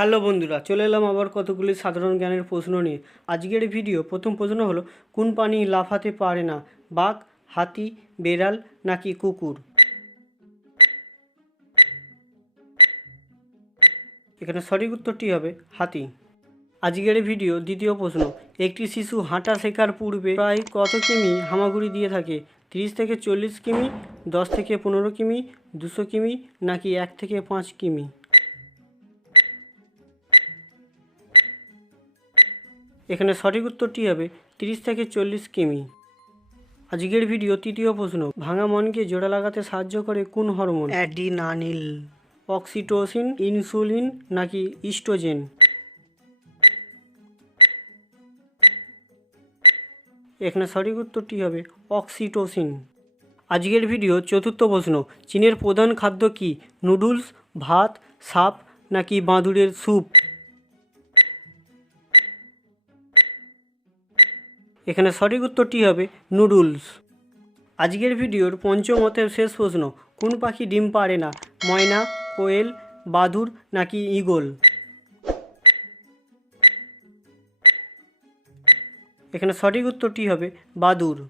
Hello বন্ধুরা, চলে এলাম আবার কতগুলি সাধারণ জ্ঞানের প্রশ্ন নিয়ে। আজকের ভিডিও প্রথম প্রশ্ন হলো, কোন প্রাণী লাফাতে পারে না? বাঘ, হাতি, বেড়াল নাকি কুকুর? এখানে সঠিক উত্তরটি হবে হাতি। আজকের ভিডিও দ্বিতীয় প্রশ্ন, একটি শিশু হাঁটা শেখার পূর্বে প্রায় কত কিমি হামাগুড়ি দিয়ে থাকে? 30 থেকে 40 কিমি, 10 থেকে 15 কিমি, 200 কিমি নাকি 1 থেকে 5 কিমি? এখানে সঠিক উত্তরটি হবে 30 থেকে 40 কিমি। আজকের ভিডিও তৃতীয় প্রশ্ন, ভাঙা মনকে জোড়া লাগাতে সাহায্য করে কোন হরমোন? অ্যাড্রিনালিন, অক্সিটোসিন, ইনসুলিন নাকি ইস্ট্রোজেন? এখানে সঠিক উত্তরটি হবে অক্সিটোসিন। আজকের ভিডিও চতুর্থ প্রশ্ন, চীনের প্রধান খাদ্য কি? নুডলস, ভাত, সাপ নাকি বাঁদুড়ের স্যুপ? এখানে সঠিক উত্তরটি হবে নুডলস। আজকের ভিডিওর পঞ্চম অথব শেষ প্রশ্ন, কোন পাখি ডিম পাড়ে না? ময়না, কোয়েল, বাদুড় নাকি ঈগল? এখানে সঠিক উত্তরটি হবে বাদুড়।